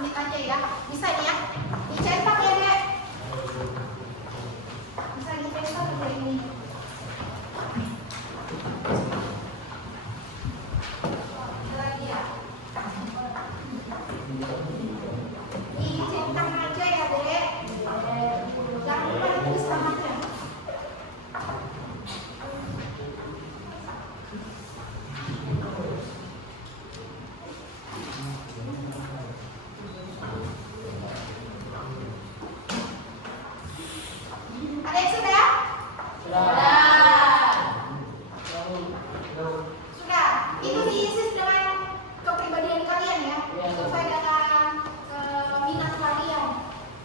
menit aja ya. Bisa nih ya. Dicetak ya, Dek. Bisa dicetak juga ini. Lagi ya. Dicetak aja ya, Dek. Jangan lupa ditulis namanya. Ada yang sudah? Sudah. Itu diisi dengan kepribadian kalian ya. Sesuai dengan minat kalian.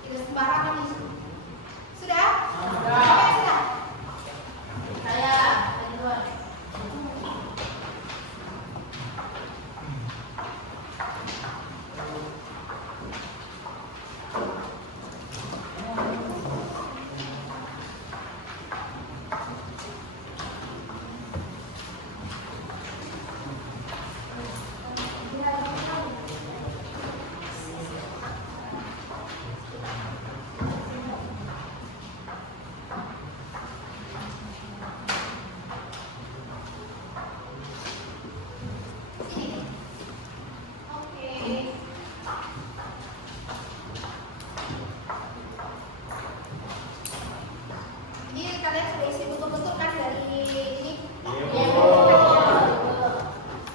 Tidak sembarangan isi. Sudah? Siapa yang sudah? Saya. Duluan. Ini kalian sudah isi betul-betul kan dari ini?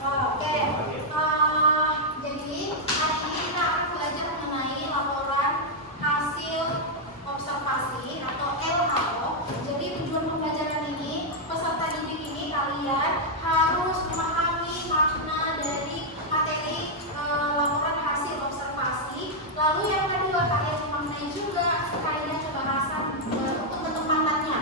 Oke. Jadi hari ini kita akan belajar mengenai laporan hasil observasi atau LHO. Jadi tujuan pembelajaran ini, peserta didik ini kalian harus memahami makna dari materi laporan hasil observasi. Lalu yang kedua, kalian memaknai juga kalian pembahasan untuk penempatannya.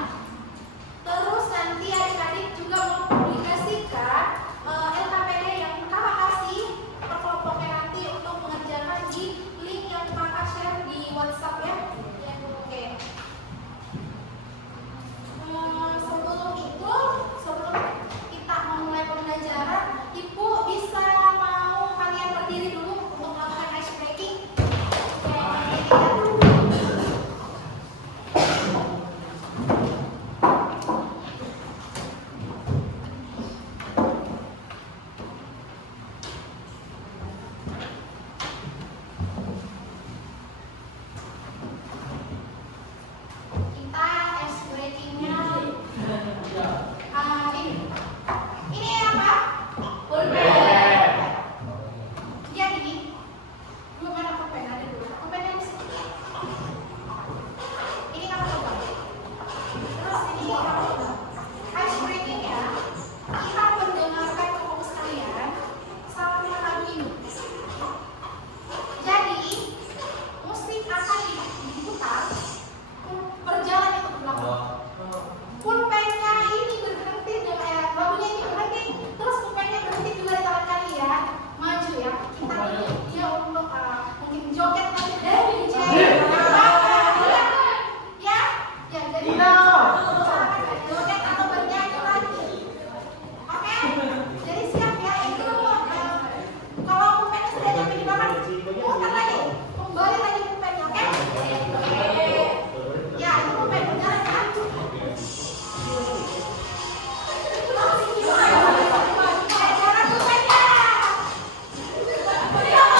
Terus nanti adik-adik juga mempublikasikan LKPD yang kakak kasih per kelompoknya nanti untuk mengerjakan di link yang kakak share di WhatsApp ya. Oke. Sebelum itu, sebelum kita memulai pembelajaran, Ibu bisa mau kalian berdiri dulu untuk melakukan ice breaking. Kita ice breakingnya ini apa? Pulpen. Jadi belum ada pulpen, ada dulu. Pulpennya di sini. Ini kamu coba. Terus ini kamu coba. Ice breaking ya. Kita mendengarkan fokus kalian sama lagu ini. Jadi musik akan diputar. Berjalan itu ke belakang. Pulpennya ini berhenti dengan lagunya ini berhenti. Terus pulpennya berhenti juga di tangan kalian. Maju ya. Kita pilih dia untuk mungkin joget nanti dari ya. Ya jadi silakan joget atau bernyanyi lagi. Oke? Jadi siap ya. Itu kalau pulpennya sudah nyampe di belakang, putar lagi. Kembali lagi pulpennya, oke? Ya, itu pulpen berjalan kan? Jangan pulpennya.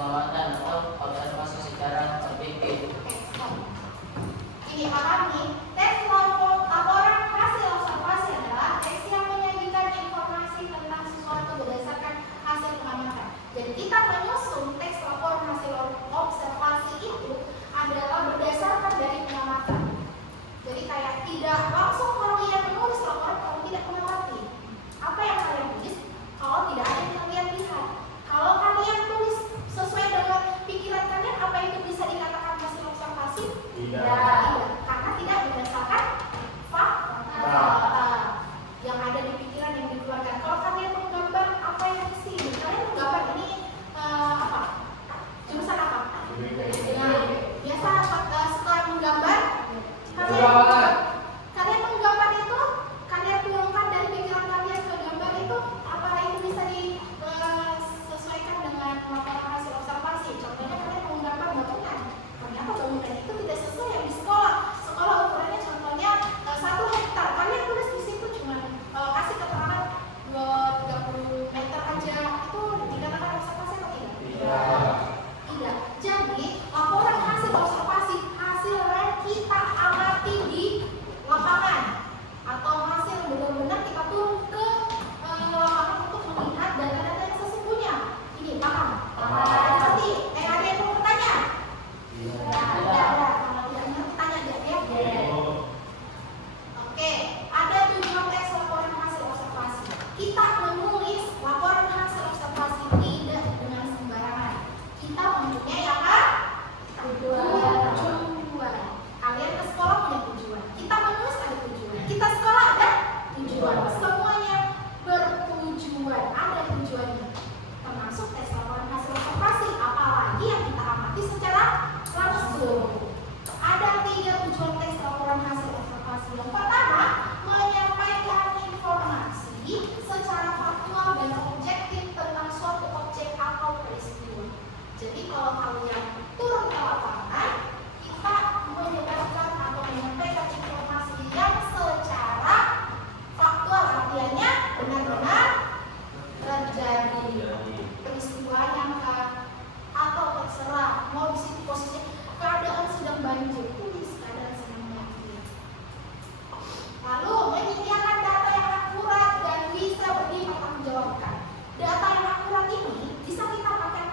pengamatan atau observasi secara objektif. Ini pahami, teks laporan hasil observasi adalah teks yang menyajikan informasi tentang sesuatu berdasarkan hasil pengamatan. Jadi kita menyusun teks laporan hasil observasi itu adalah berdasarkan dari pengamatan. Jadi kayak tidak langsung kalian menulis laporan kalau tidak mengamati. Apa yang kalian tulis kalau tidak ada yang kalian lihat. Kalau kalian tulis sesuai dengan pikiran kalian, apa itu bisa dikatakan hasil observasi? Tidak. Karena tidak berdasarkan fakta yang ada di pikiran yang dikeluarkan. Kalau kalian menggambar apa yang di sini, kalian menggambar ini apa? Jurusan apa? Biasa setelah menggambar, kalian menggambar itu, kalian tuangkan dari pikiran kalian ke gambar itu, apakah itu bisa disesuaikan dengan laporan hasil observasi? Contohnya kalian menggambar bangunan, ternyata bangunan itu tidak sesuai yang di sekolah. Sekolah ukurannya contohnya 1 hektar, kalian tulis di situ cuma kasih keterangan 30 meter aja, itu dikatakan observasi atau tidak? Tidak. Jadi laporan hasil observasi, hasil yang kita amati di lapangan atau hasil yang benar-benar kita turun ke lapangan untuk melihat data-data yang sesungguhnya. Ini paham? Seperti ada yang mau bertanya? Tidak ada. Kalau tidak mengerti tanya aja ya. Oke, ada tujuan teks laporan hasil observasi. Kita menulis laporan hasil observasi tidak dengan sembarangan. Kita mempunyai apa? Tujuan. Kalian ke sekolah punya tujuan. Kita menulis ada tujuan. Kita sekolah ada tujuan. Semuanya bertujuan. Ada tujuannya. Termasuk tes laporan hasil observasi. Apalagi yang kita amati secara langsung. Ada 3 tujuan tes laporan hasil observasi. Yang pertama, menyampaikan informasi secara faktual dan objektif tentang suatu objek atau peristiwa. Jadi kalau kalian turun ke lapangan, kita menyebarkan atau menyampaikan informasi yang secara faktual, artinya benar-benar terjadi peristiwanya kan, atau terserah mau di situ posisi keadaan sedang banjir, tulis keadaan sedang banjir. Lalu menyediakan data yang akurat dan bisa dipertanggungjawabkan. Data yang akurat ini bisa kita pakai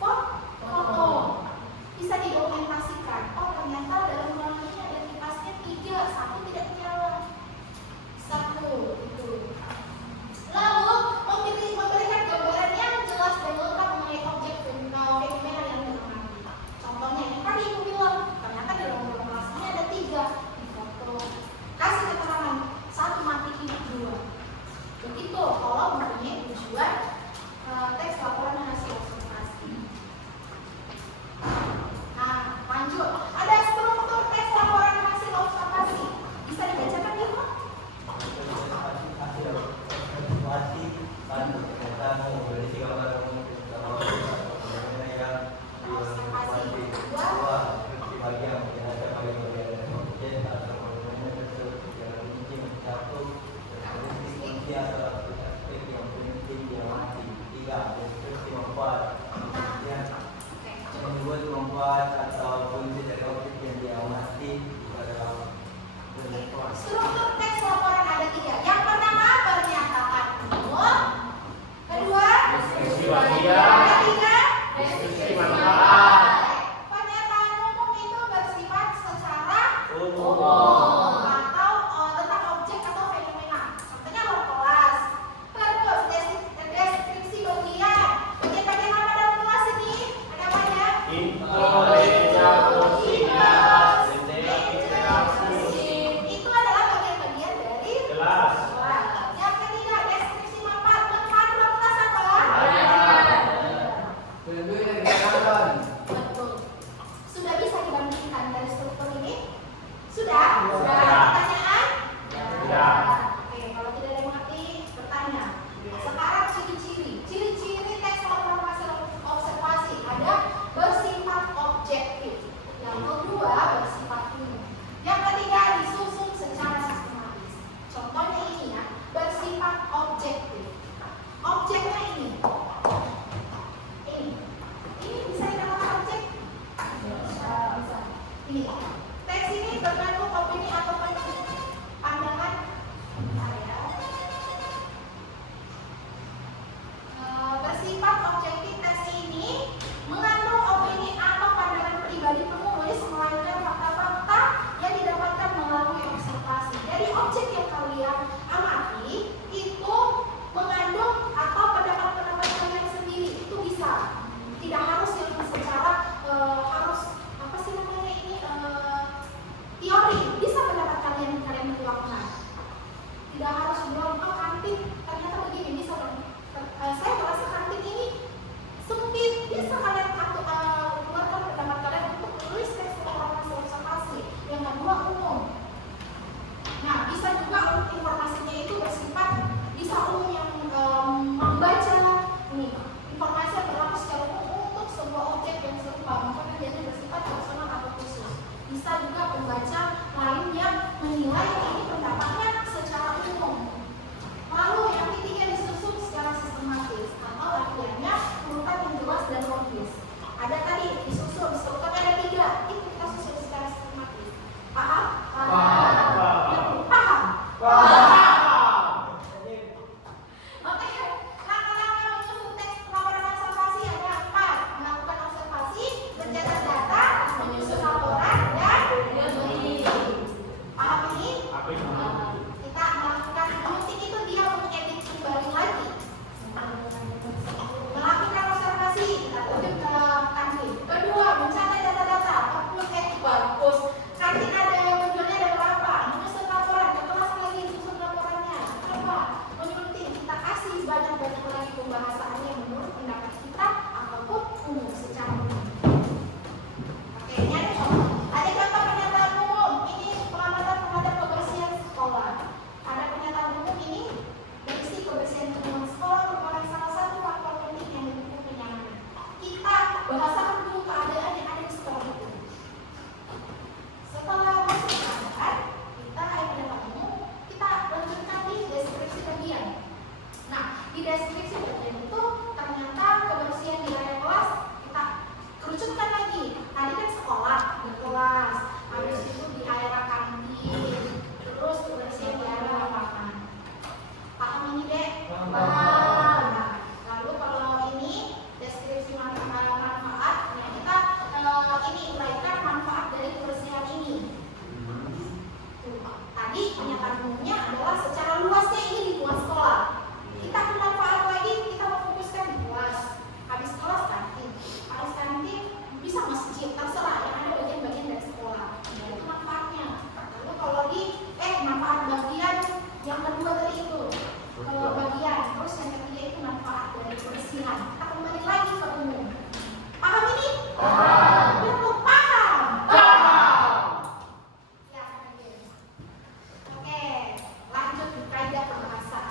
foto, bisa didokumentasikan. Oh ternyata dalam ruangan ini ada kipasnya 3, 1 tidak nyala, 1 itu. Lalu memberikan gambaran yang jelas dan lengkap mengenai objek fenomena yang diamati. Contohnya yang tadi ibu bilang, ternyata di ruang kelas ini ada 3 di foto. Kasih keterangan 1 mati, 2. Begitu kalau mempunyai tujuan teks laporan hasil observasi. Nah, lanjut. Ada struktur teks laporan hasil observasi. Bisa dibacakan ya, Pak? Struktur teks laporan ada 3. Yang pertama pernyataan umum, kedua peristiwa, ketiga pernyataan umum itu bersifat secara umum atau tentang objek atau fenomena. Contohnya ruang kelas. Terus deskripsi bagian apa dalam kelas ini? Ada banyak. bahasakan dulu keadaan yang ada di sekolah itu. Setelah masuk ke keadaan, kita kita lanjutkan di deskripsi bagian. Nah, di deskripsi bagian itu ternyata kebersihan di area kelas kita kerucutkan lagi. Tadi kan sekolah, berkelas, habis itu di area kantin, terus kebersihan di area lapangan. Paham ini dek? Paham. Nah, lalu kalau ini deskripsi manfaat, ya kita ini uraikan manfaat dari kebersihan ini. Tadi pernyataan umumnya adalah secara luasnya ini lingkungan sekolah. Kita akan manfaat lagi, kita mau fokuskan di kelas. Habis kelas kantin, habis kantin bisa masjid, terserah yang ada bagian-bagian dari sekolah. Ya, itu manfaatnya. Lalu kalau di manfaat bagian yang kedua tadi itu bagian, terus yang ketiga itu manfaat dari kebersihan. Kita kembali lagi ke umum. Paham ini? Paham. Belum paham? Paham. Ya, oke, lanjut di kaidah pembahasan.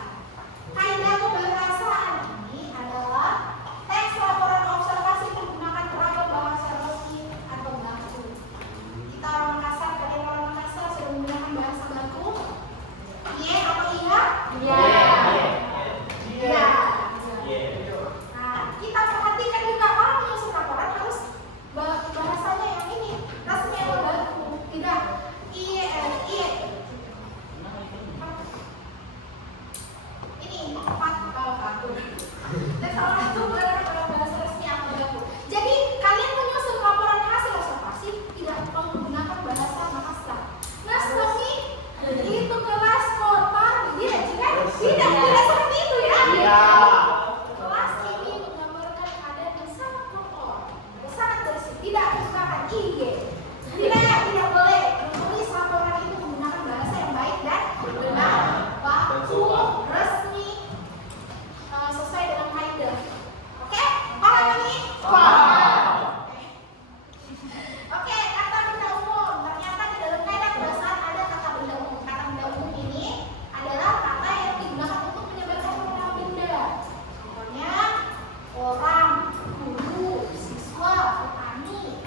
Kaidah pembahasan ini adalah teks laporan observasi menggunakan beragam bahasa resmi atau baku. Kita orang Makassar, kalian orang Makassar sudah menggunakan bahasa baku? Iya atau iya? Iya. Iya. Nah, kita perhatikan juga kalau menyusun laporan harus bahasanya yang ini resmi atau baku, tidak iya. Ini empat baku. Dan salah satu adalah bahasa resmi atau baku. Jadi kalian menyusun laporan hasil observasi tidak menggunakan bahasa Makassar. Mas Tommy, itu kelas kotor, iya kan? Tidak seperti itu ya. Iya. Kelas ini menggambarkan keadaan yang sangat kotor, sangat bersih. Tidak menggunakan iya. Tidak boleh menulis laporan itu menggunakan bahasa yang baik dan benar, baku, resmi, sesuai dengan kaidah. Oke? Paham ini? Paham. Oke, kata benda umum. Ternyata di dalam kaidah kebahasaan ada kata benda umum. Kata benda umum ini adalah kata yang digunakan untuk menyebarkan nama benda. Contohnya orang, guru, siswa, petani,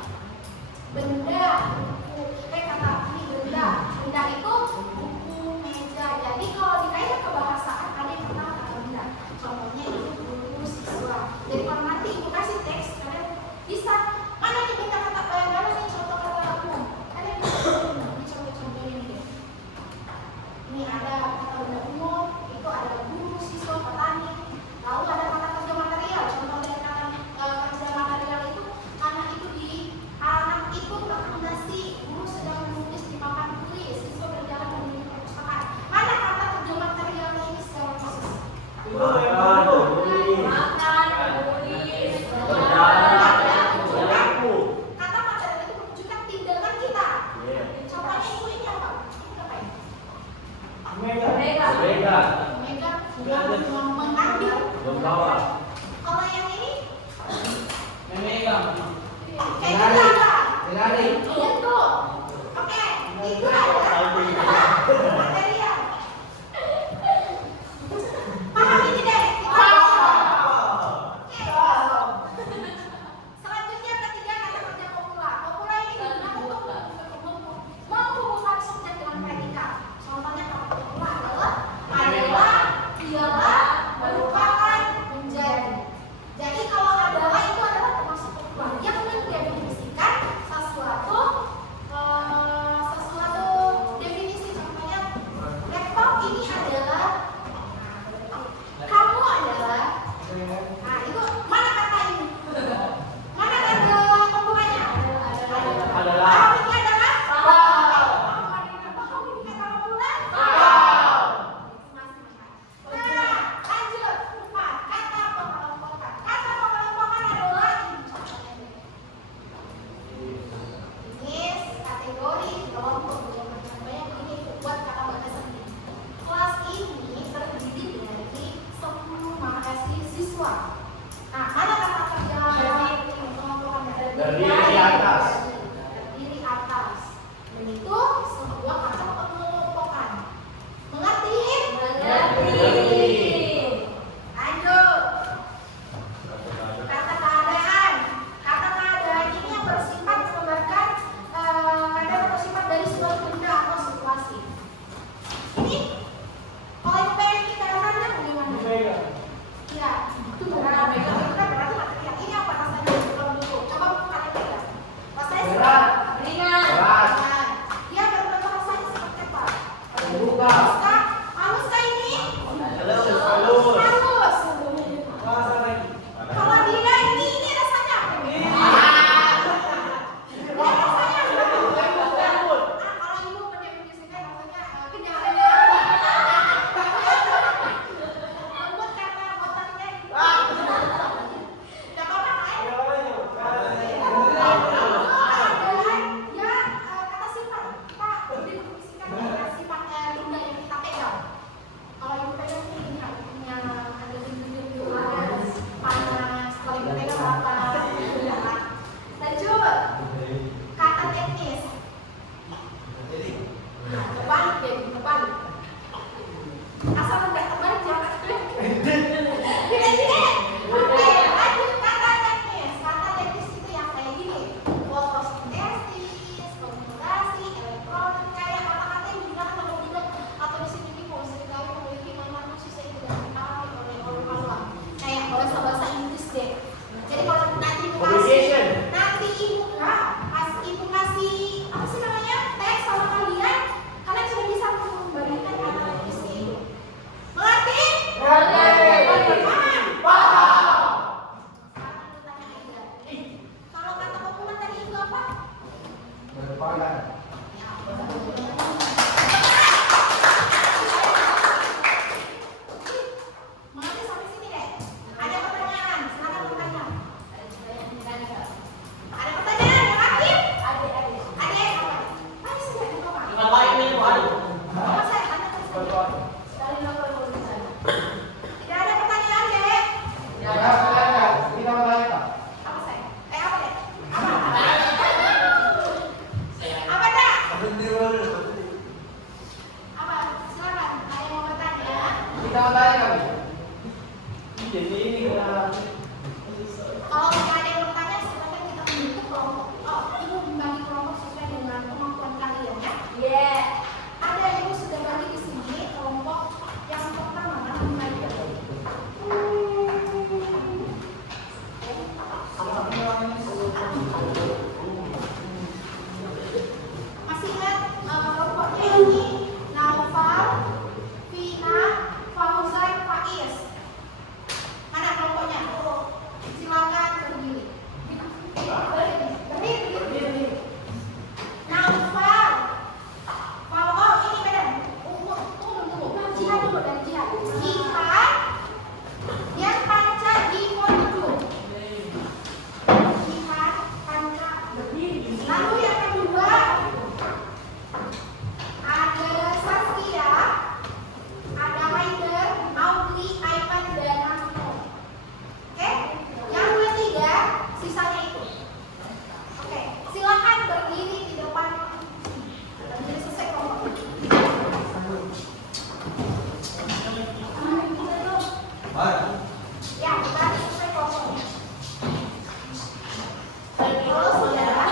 benda, buku. Kata ini benda. Benda itu buku, meja. Jadi kalau di kaidah kebahasaan ada yang pertama kata benda. Contohnya itu guru, siswa. Jadi kalau nanti ibu kasih teks, kalian bisa mana nih benda kata mana nih contoh kata umum. Kalian bisa ini contoh-contohnya nih. Ini ada kata benda umum, itu ada guru, siswa, petani. Lalu ada kata kerja material. Contoh dari kata kerja material itu anak itu rekomendasi, guru sedang menulis di papan tulis, siswa berjalan menuju perpustakaan. Mana kata kerja materialnya ini secara khusus? Kata material itu menunjukkan tindakan kita. Contohnya ibu ini apa? Ini apa ini? Megang, mengambil. Kalau yang ini? Itu. Oke, itu adalah material. Paham ini deh? Oke. Selanjutnya ketiga kata kerja kopula. Kopula ini digunakan untuk menghubungkan subjek dengan predikat. Contohnya kata kopula adalah, ialah, merupakan, menjadi. Jadi kalau adalah itu adalah termasuk kopula yang mendefinisikan sesuatu definisi. Contohnya laptop ini adalah, kamu adalah. Nah itu mana kata ini? Mana kata kopulanya? Adalah. Kamu ini adalah? Apa kamu ini kata kopula? Nah lanjut 4 kata pengelompokan. Kata pengelompokan adalah ini kategori kelompok. Banyak ini buat kata bahasa ini. Kelas ini terdiri dari 10 mahasiswa siswa. Nah, mana kata kerja pengelompokannya? Berdiri atas. Berdiri atas. Dan itu sebuah kata pengelompokan. Mengerti? Lanjut. Kata keadaan. Kata Masih sampai sini deh. Ada pertanyaan, silakan bertanya. Ada pertanyaan yang lagi? Ada apa? Ayo sudah di bawah. Apa saya? Anda terus saja. Tidak ada pertanyaan, Dek. Apa saya? Apa, Dek? Apa, Dek? Apa? Silakan. Ada yang mau bertanya? Kalau tidak ada yang bertanya, silakan kita membentuk kelompok. Oh, ibu membagi kelompok sesuai dengan kemampuan kalian ya. Ada ibu sudah bagi di sini kelompok yang pertama membagi. Masih ingat kelompoknya ini? Naufal, Vina, Fauzan, Faiz. Mana kelompoknya? Silakan berdiri. Berdiri. Naufal. Oh, ini beda. Tunggu. Jihad dulu dan jihad. Jihad. Yang panca di pojok. Jihad, panca. Lalu yang kedua ada Saskia, ada Haider, Audrey, Aiman, dan Asmo. Oke? Yang ketiga sisanya itu. Oke, silakan berdiri di depan. Jadi selesai kelompok. Ya, kita selesai kelompoknya. Halo, saudara.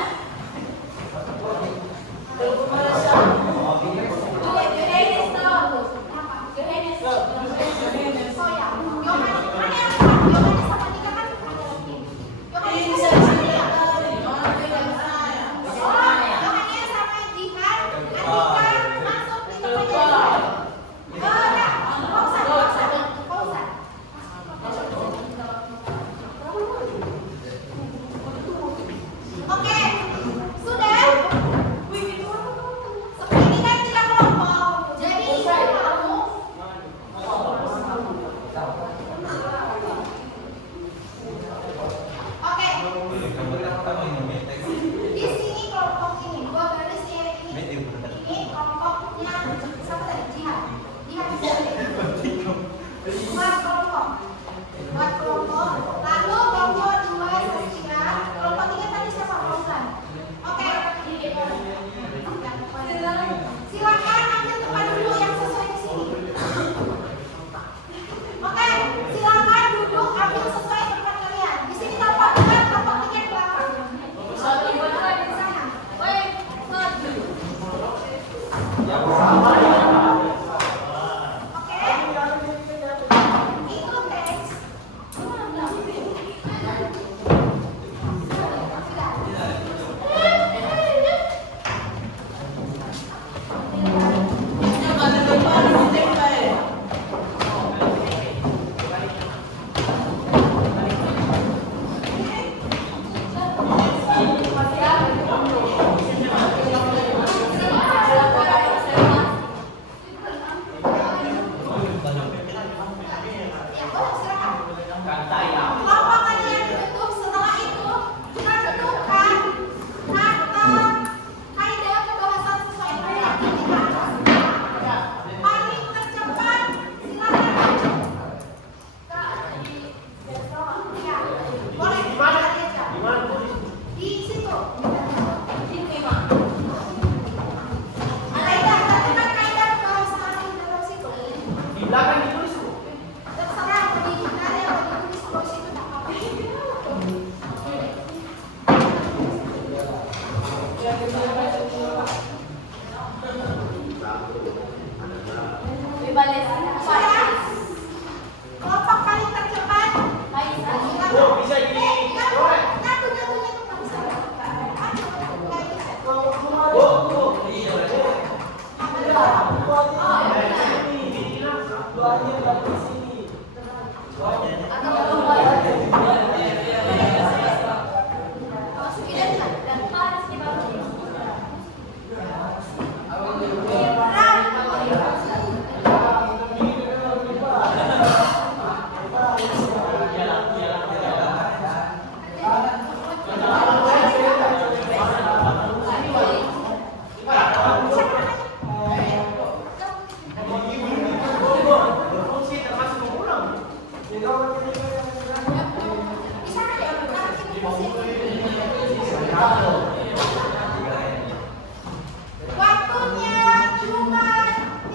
Waktunya cuma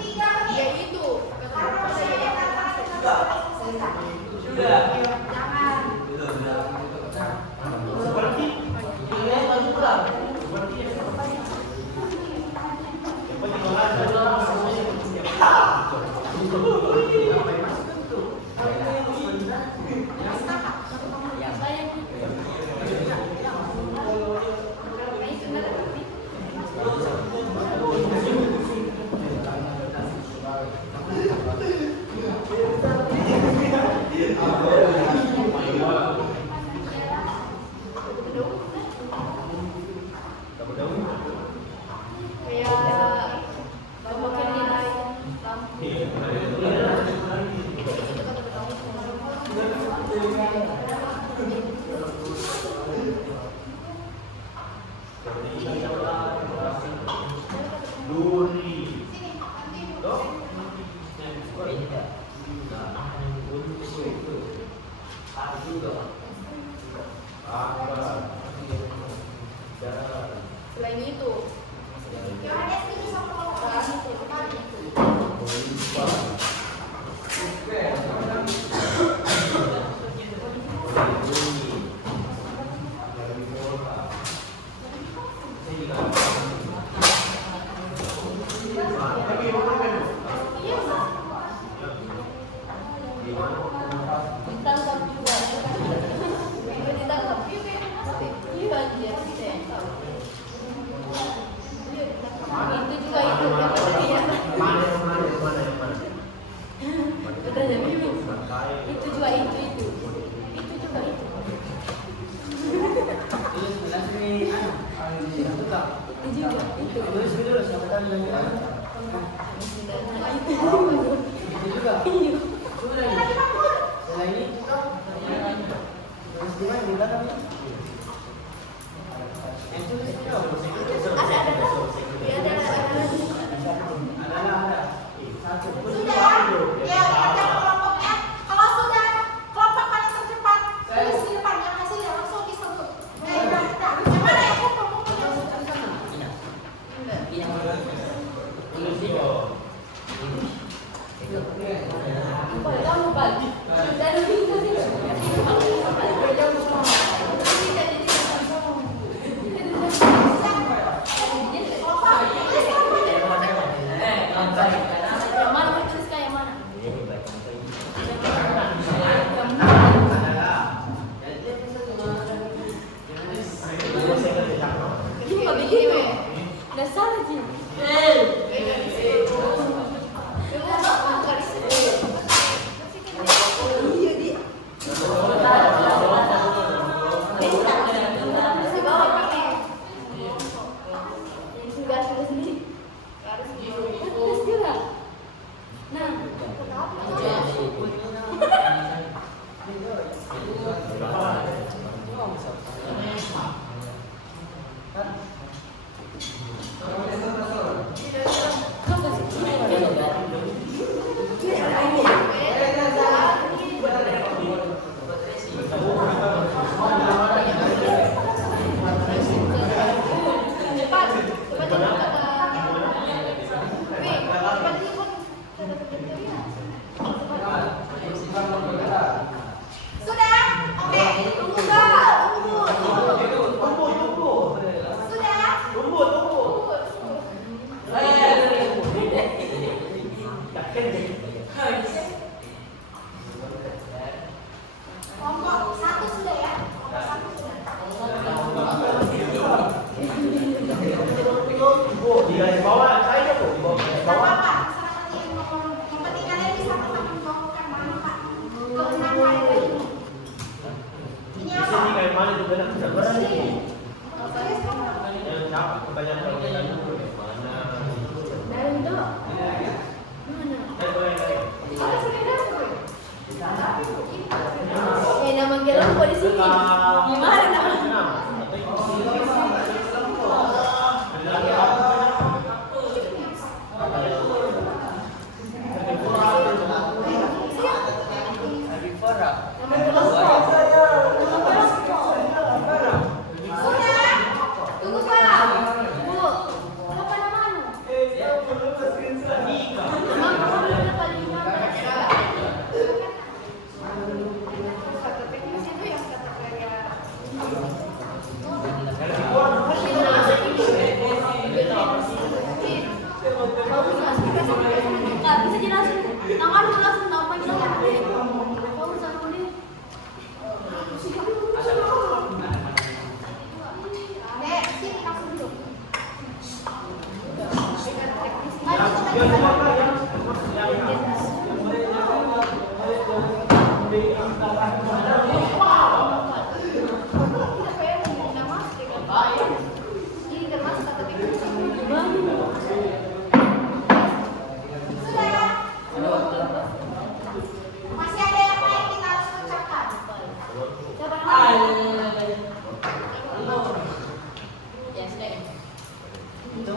3 menit. Ya itu. Karena saya kata-kata selesai. Sudah. Jangan. Seperti ini baru pulang. Seperti ini. Selain itu, Yohanes itu sama orang itu. Sudah.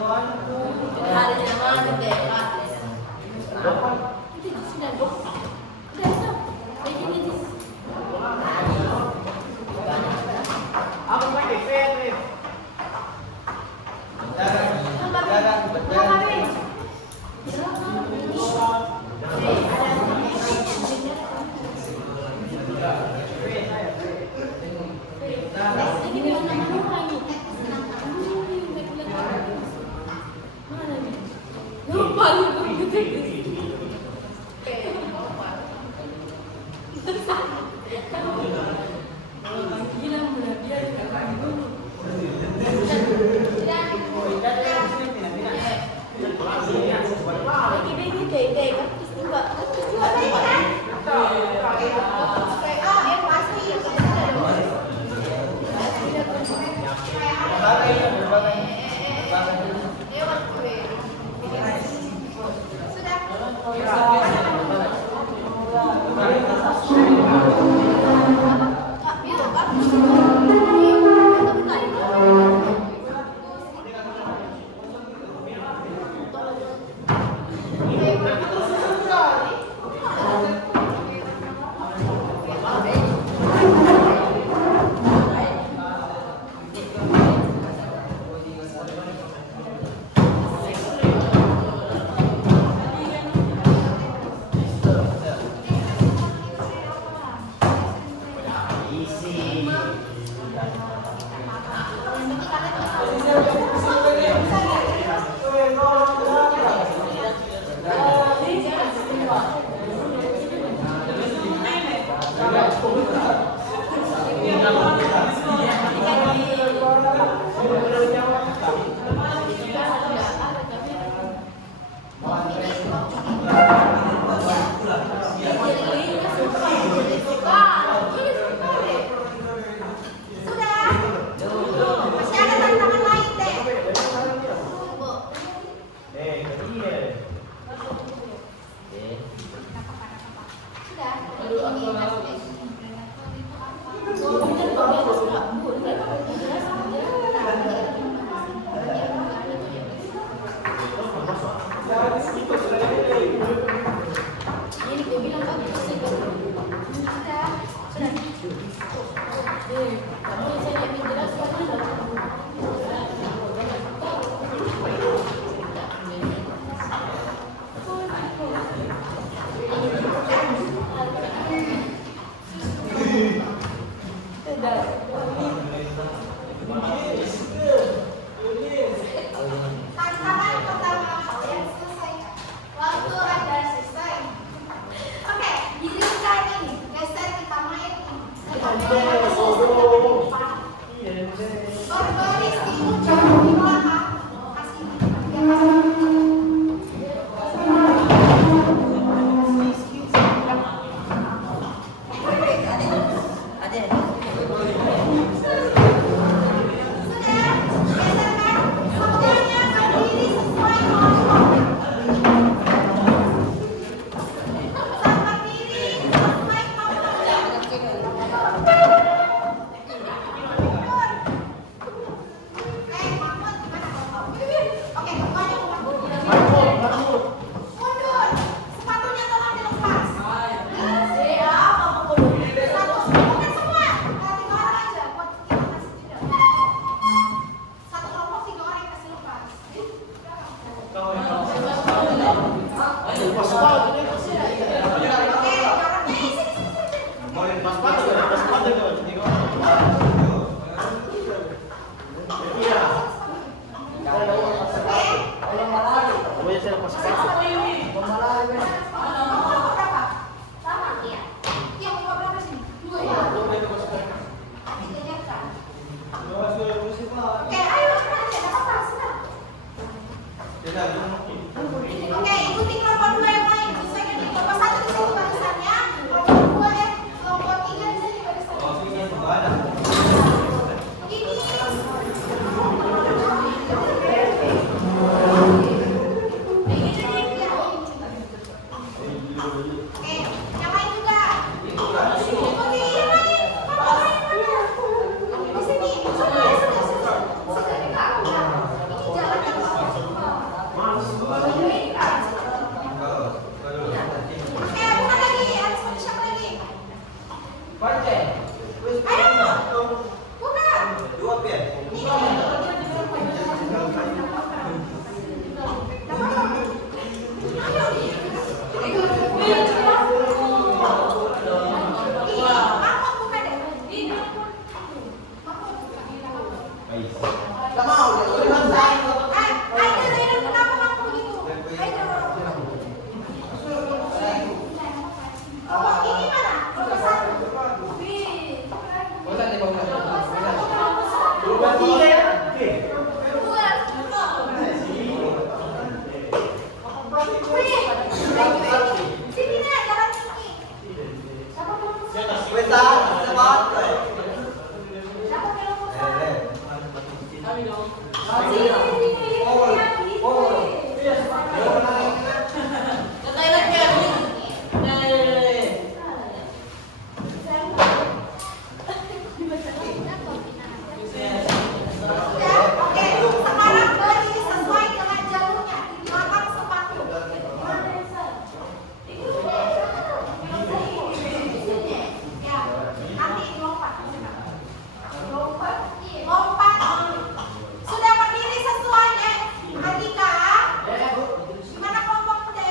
Hari mana deh, Pak? Itu di sini dok. Udah itu. Kayak gini nih. Aku pakai pen nih. Lupa gitu. Gila mudah biar dulu. Ini deh kan terus juga Tantangan pertama kalian selesaikan. Waktu Anda selesai. Oke, giliran ini. Geser kita main nih. Berbaris di ujung di belakang. Kasih. Sampai Gak mau, dia udah bilang. Aider, kenapa kamu begitu? Aider. Oh, ini mana? Nomor 1. Wih. Bosan nih, bosan. Nomor 1. Berubah 3 ya? Sini nih, jalan sini. Siapa belum pesan? Weta, cepat. Siapa belum pesan? Kami dong. Sini, Ke Thailand ya. Oke, sekarang beri sesuai dengan jalurnya di belakang sepatu. Ya, nanti lompat. Lompat. Sudah berdiri sesuai ya, Andika? Gimana kelompok deh?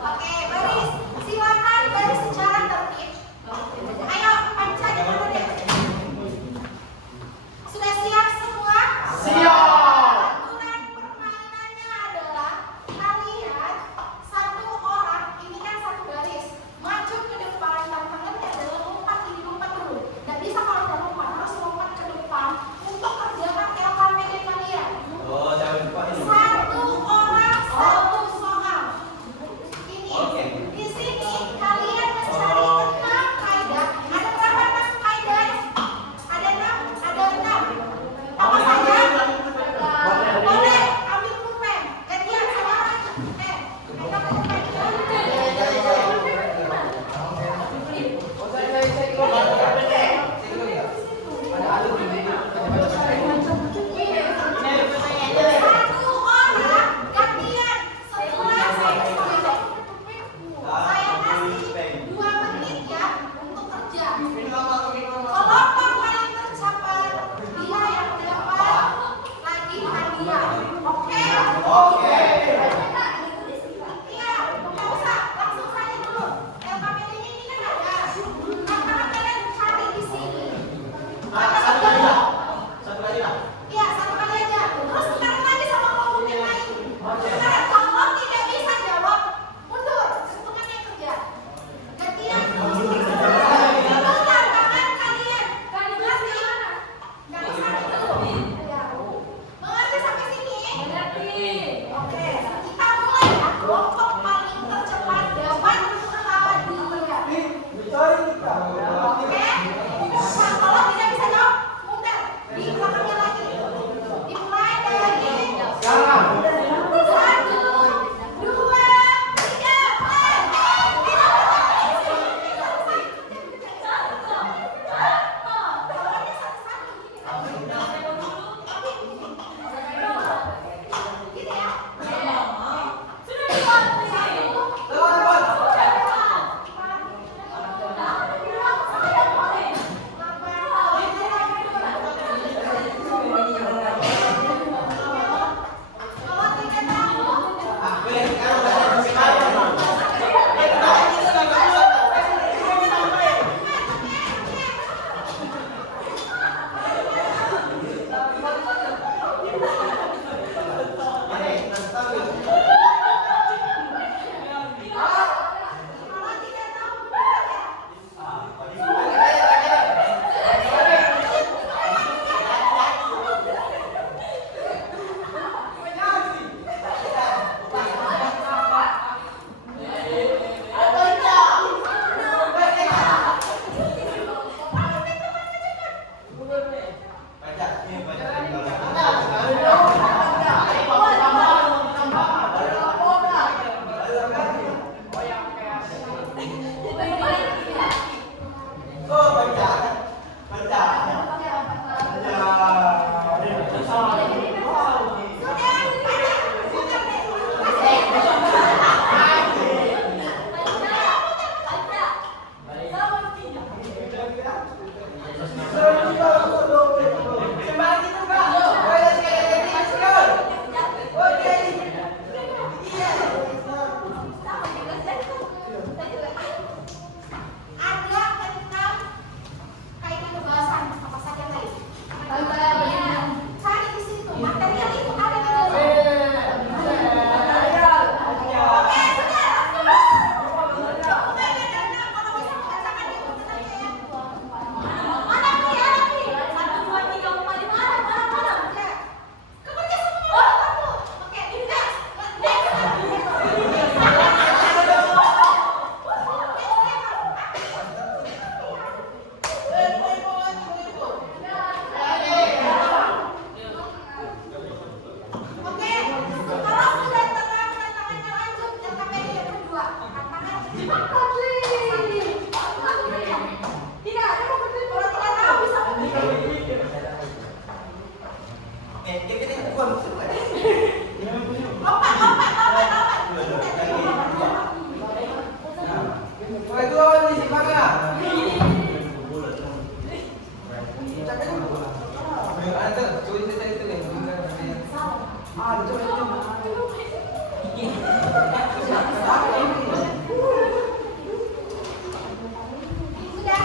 Oke, baris. Silakan baris secara tertib. Ayo, Panca gimana deh? Sudah siap semua? Aturan permainannya adalah kalian satu orang, ini kan satu baris, maju ke depan, tantangannya adalah lompat ini lompat dulu. Nggak bisa kalau udah lompat, harus lompat ke depan untuk kerjakan LKPD kalian. Oh, jangan lupa ini. Satu orang satu soal. Ini di sini kalian mencari 6 kaidah. Ada berapa 6 kaidah? Ada 6, ada 6. Apa saja? Boleh ambil pulpen. Gantian sama orang. Pegang pulpen. Satu orang gantian. Setelah saya kasih 2 menit ya untuk kerja. Kelompok paling tercapai dia yang dapat lagi hadiah. Oke? Iya, nggak usah, langsung saja dulu. LKPD-nya ini kan ada. Maka kalian cari di sini. Satu lagi lah. Satu lagi lah. Iya, satu kali aja. Terus sekarang lagi sama kelompok yang lain. Sekarang kalau tidak bisa jawab, mundur. Hitungannya kerja. Gantian. Bentar, tangan kalian. Mengerti? Nggak bisa gitu. Ya. Mengerti sampai sini? Mengerti. Sudah,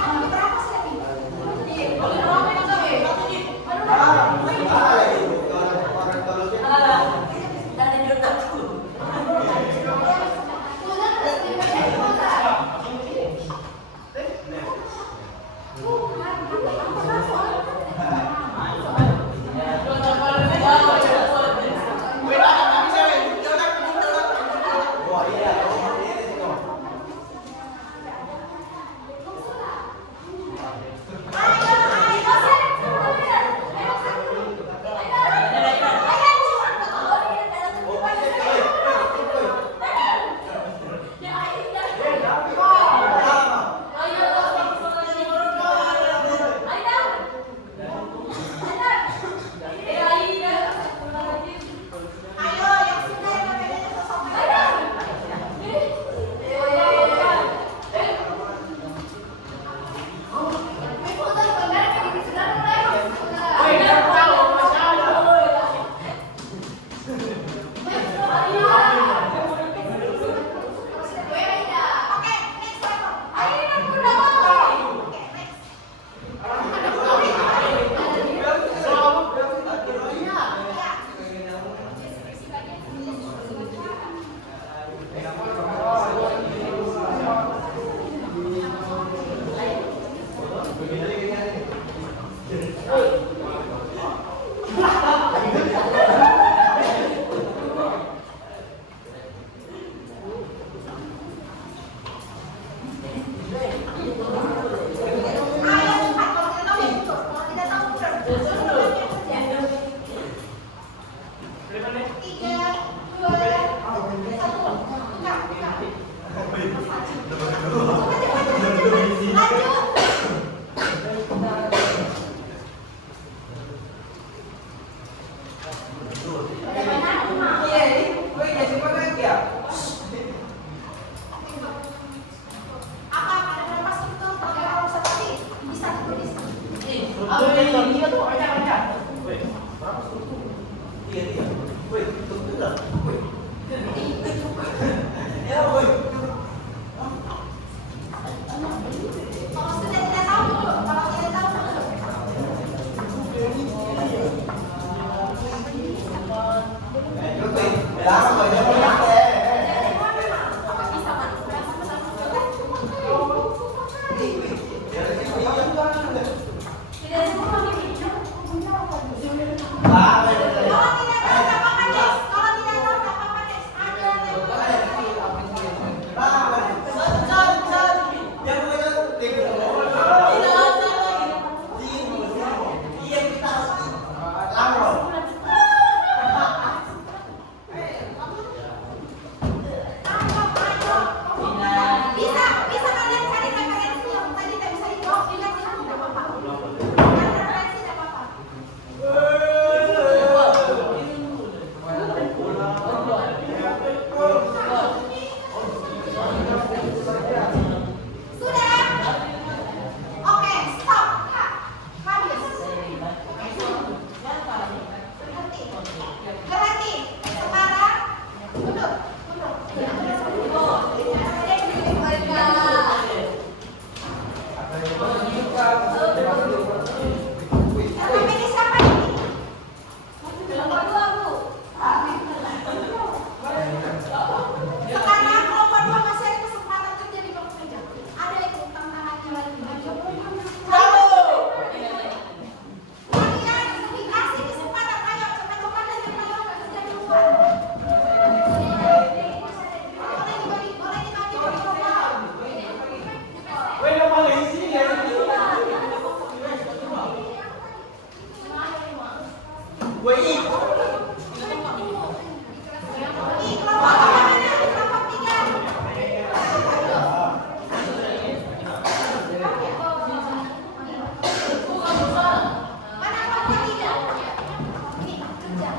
berapa sih?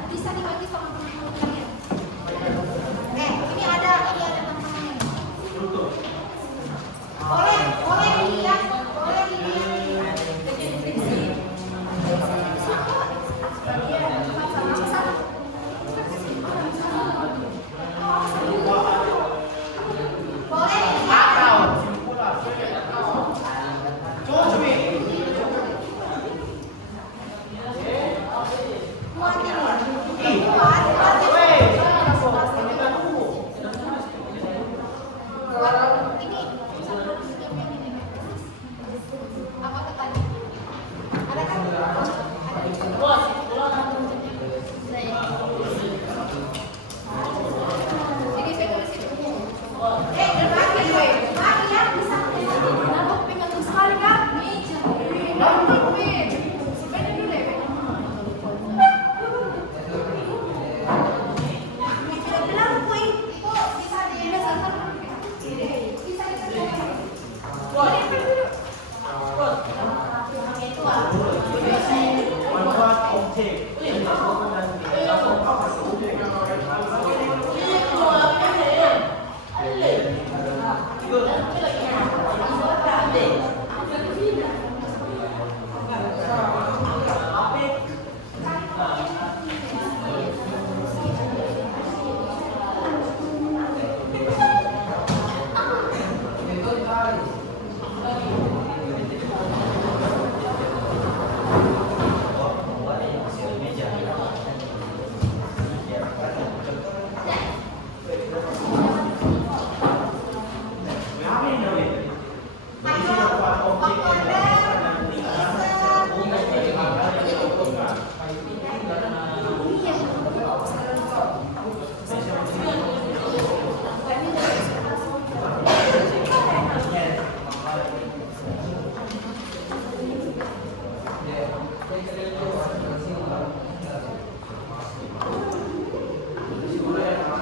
bisa dibagi sama teman-teman kalian. Ini ada teman-temannya. Boleh dilihat, boleh dilihat.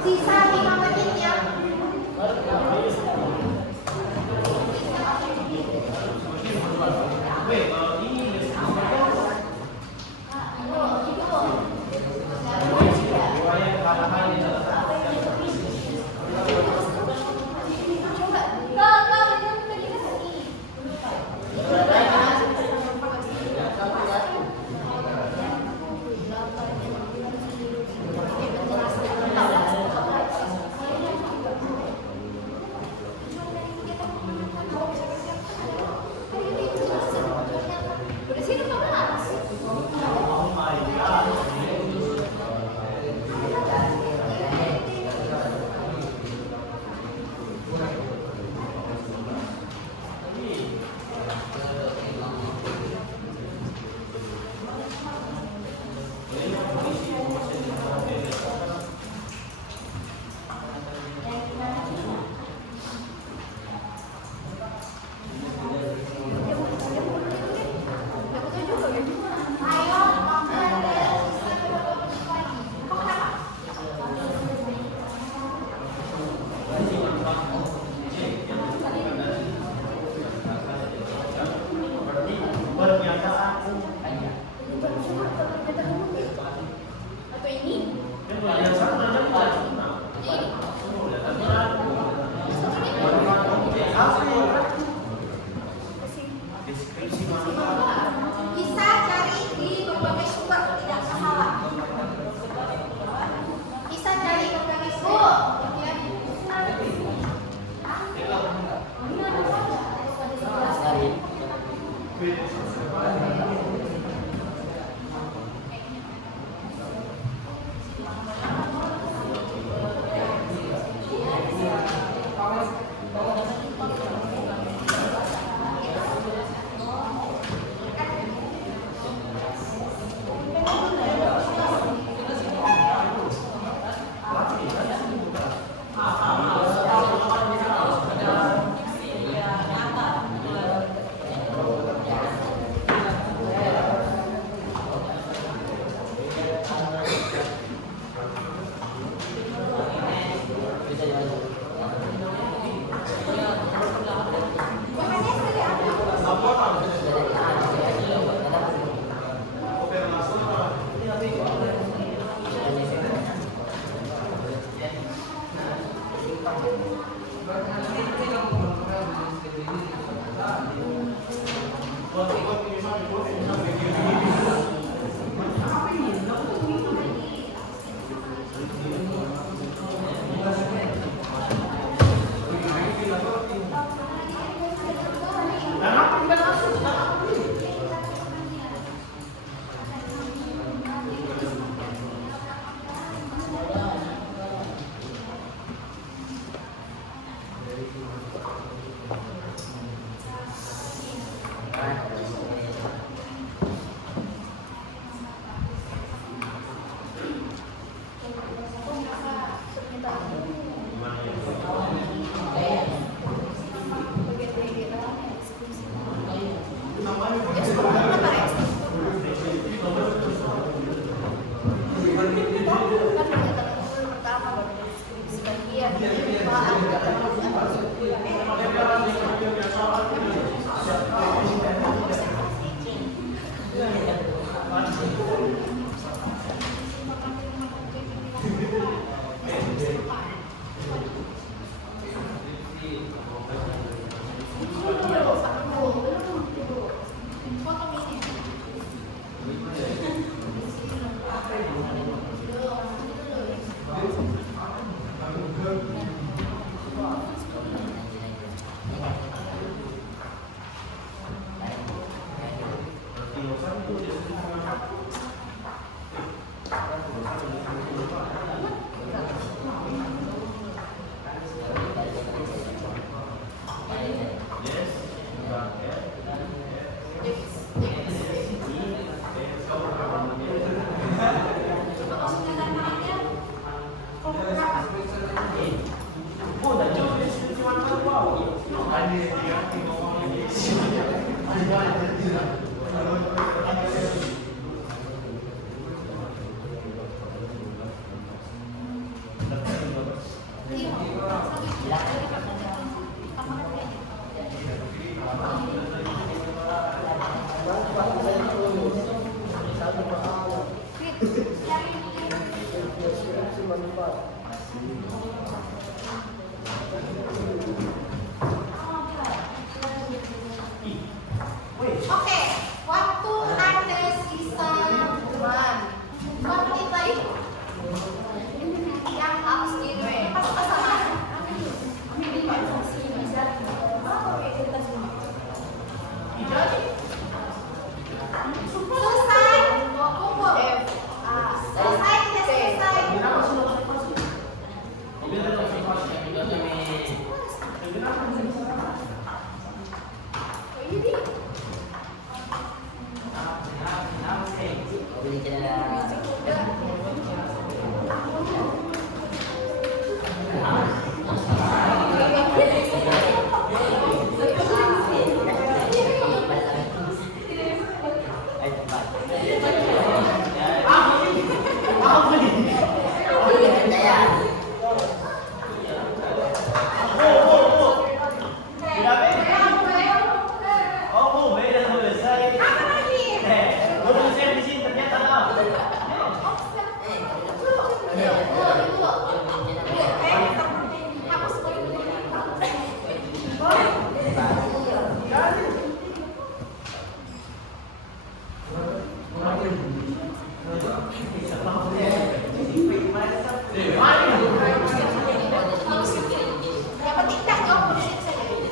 Sisa 5 menit ya. Oke, waktu Anda sisa 2 menit lagi. Yang harus pas-pasan. Selesai, kumpul. Selesai, tidak selesai. Yang penting tak jawab positif saja. Itu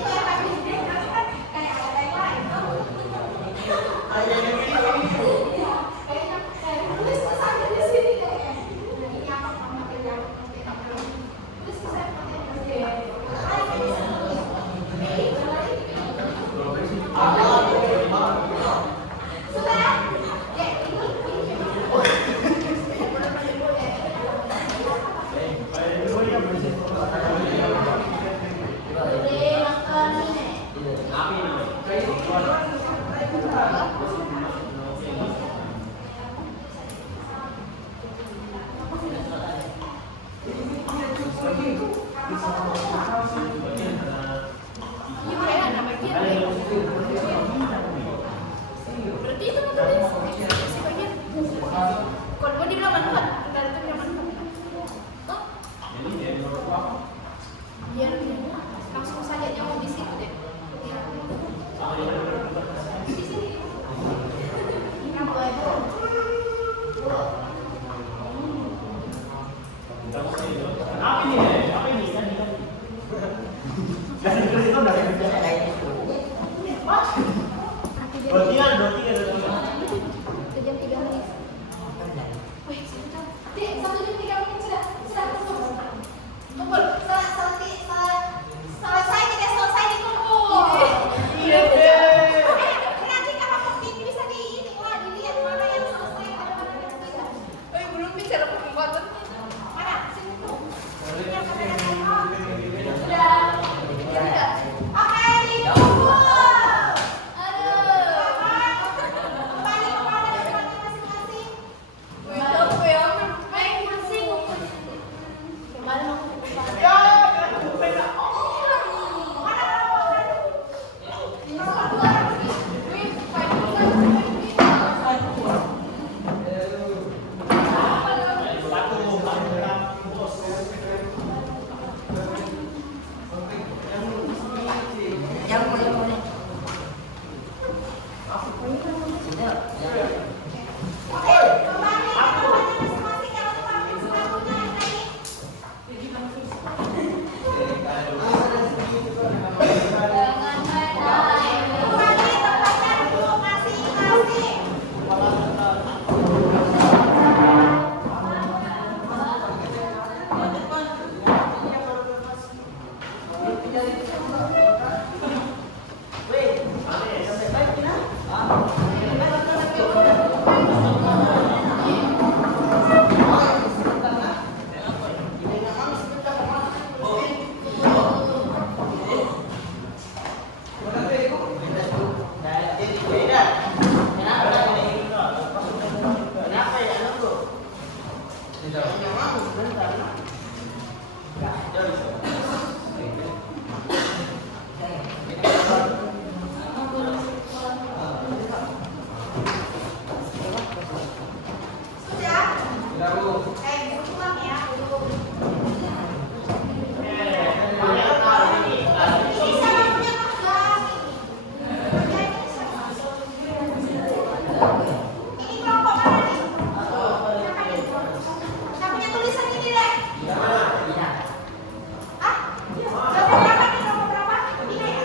yang paling kayak ada yang lain. Tulis saja di sini deh. Ini apa materi yang tulis saya sudah. Ya, ini. Berarti itu tulis. Kalau gue dibilang manfaat, dari itu yang manfaat. Biar langsung saja nyamuk di situ deh. Di sini. Yang boleh. Sejam 3 menit. Wih, sebentar. Dek, 1 jam 3 menit sudah. Kumpul. Selesai tidak selesai dikumpul. Iya, deh. Nanti kalau ini bisa dilihat mana yang selesai, mana yang tidak. Belum bicara pembuatan. Mana? Sini tuh. Ini yang katanya sudah. Oke, dikumpul. Kembali kepada tempatnya masing-masing. Kembali tempatnya masing-masing. Ini kelompok mana nih? Siapa punya tulisan ini deh? Ah? Kelompok berapa nih? Kelompok berapa? Ini ya?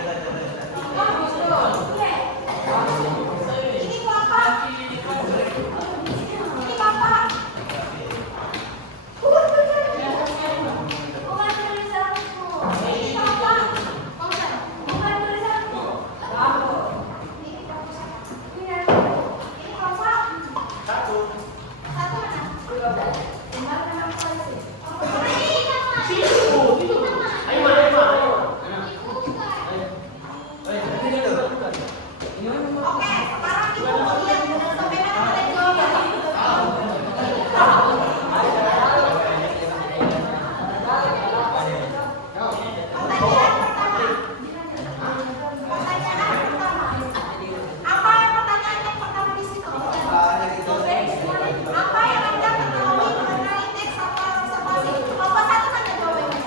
Ini kelompok. Ini bapak. Bukan tulisanku. Ini bapak. Bukan tulisanku. Ini kelompok. Ini kelompok. Satu mana? Oke, sekarang kita mau lihat sampai mana ada jawaban. Pertanyaan pertama. Apa pertanyaan yang pertama di situ? Apa yang Anda ketahui mengenai teks atau observasi? Kelompok satu kan ada jawabannya.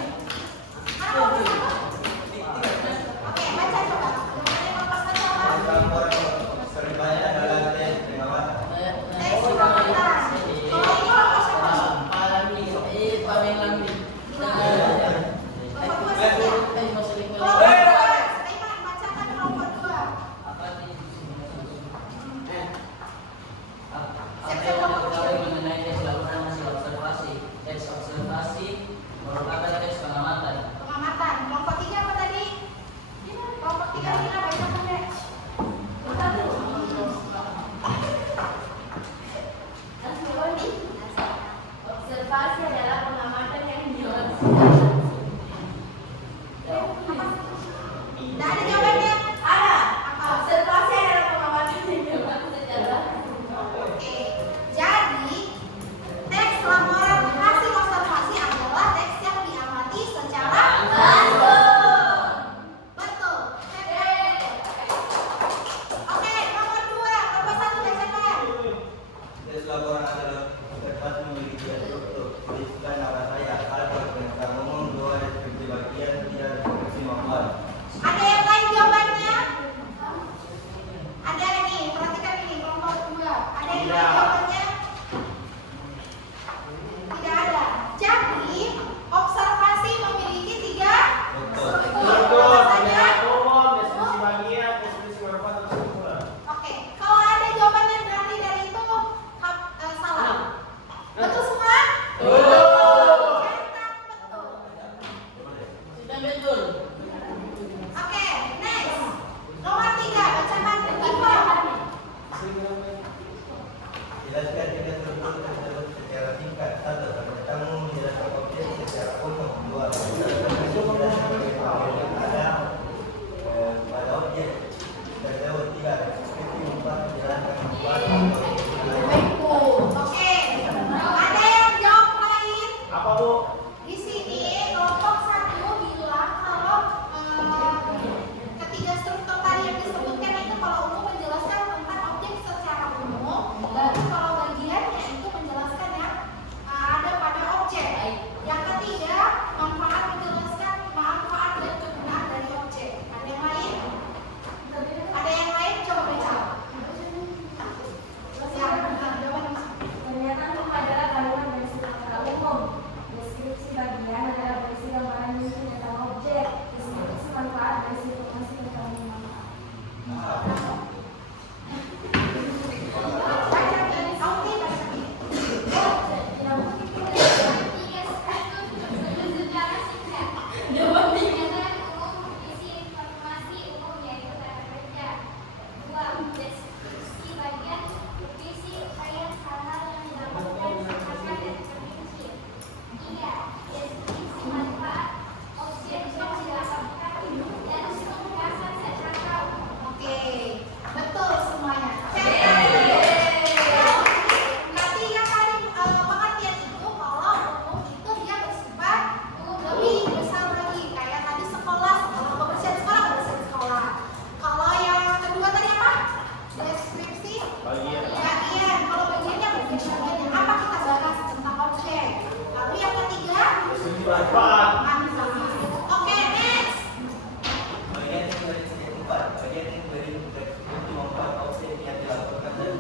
Mana kelompok satu? Oke, baca coba. Jawabannya kelompok satu apa? Teks pengamatan. Kalau ini kelompok siapa? Kelompok dua siapa? Kelompok dua. Sulaiman, bacakan kelompok dua. mengenai tes laporan hasil observasi. Tes observasi merupakan tes pengamatan. Pengamatan. Kelompok tiga apa tadi? Kelompok tiga ini apa? Bacakan deh. Observasi adalah pengamatan yang dilakukan. Tidak ada jawabannya. Ada. Apa? Observasi adalah pengamatan yang dilakukan secara Oke. Jadi teks laporan hasil observasi adalah teks yang diamati secara langsung. Betul. Oke, nomor dua. Nomor satu bacakan. Tes laporan adalah observasi memiliki struktur tuliskan nama saya atau perintah umum dua deskripsi bagian tiga deskripsi manual. Ada yang lain jawabannya? Ada ini, perhatikan ini kelompok dua. Ada yang lain jawabannya? Tidak ada. Jadi observasi memiliki tiga struktur. Apa saja? Oke, kalau ada jawabannya berarti dari itu salah. Betul semua? Mantap, betul. Sudah betul. Oke, next. Nomor tiga, bacakan info. Jelaskan tiga struktur tersebut secara singkat. Satu, perintah umum menjelaskan objek secara umum. Dua, menjelaskan objek ada pada objek tersebut. Tiga, deskripsi empat, menjelaskan membuat Oke, ada yang jawab lain? Apa Bu? Di sini kelompok satu bilang kalau ketiga struktur tadi yang disebutkan itu kalau umum menjelaskan tentang objek secara umum, lalu kalau bagiannya itu menjelaskan yang ada pada objek. Yang ketiga manfaat menjelaskan manfaat dan kegunaan dari objek. Ada yang lain? Ada yang lain? Coba baca. Ya, jawaban. Pernyataan umum adalah kandungan bersifat secara umum. Deskripsi bagian adalah berisi gambaran mimpi tentang objek. Deskripsi manfaat berisi informasi tentang manfaat. Baca ini, Auti baca ini. Oke, betul semuanya. Berarti yang tadi pengertian itu kalau umum itu dia bersifat lebih besar lagi. Kayak tadi sekolah, kalau kebersihan sekolah, kebersihan sekolah. Kalau yang kedua tadi apa? Deskripsi bagian. Kalau bagiannya bagian apa kita bahas tentang objek. Lalu yang ketiga manfaat. Oke, next. bagian yang beri sejak empat, bagian yang beri deskripsi membuat objek yang dilaporkan dan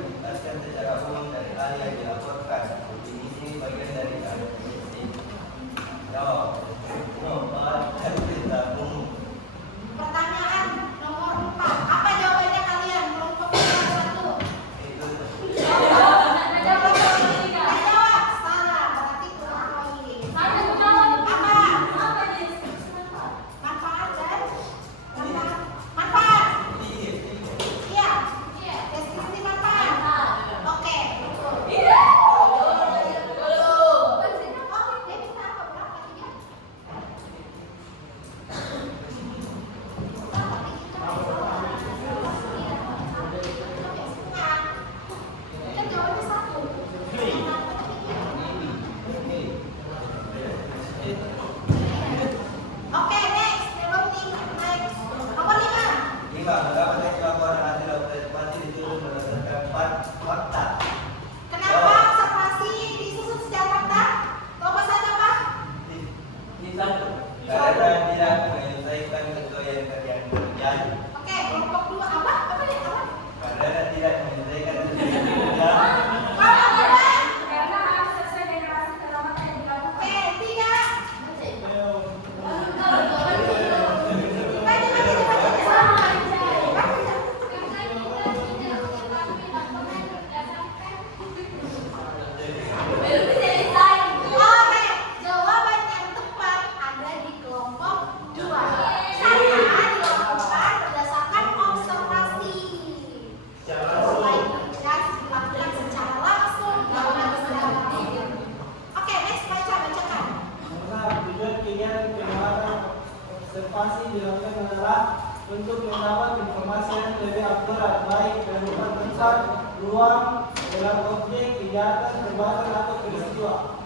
laporan baik dalam tempat, ruang, dalam objek, kejahatan, perbuatan atau peristiwa.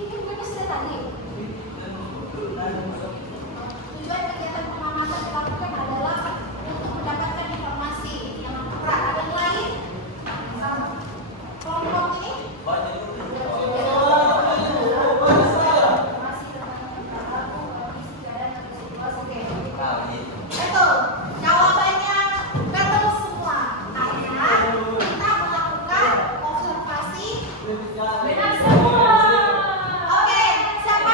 Ini kan sudah tadi. Tujuan kegiatan pengamatan dilakukan adalah untuk mendapatkan informasi yang akurat. Ada yang lain? Sama. Kelompok ini? Oke. Betul. Jawabannya betul semua. Karena kita melakukan observasi. Benar semua. Oke, siapa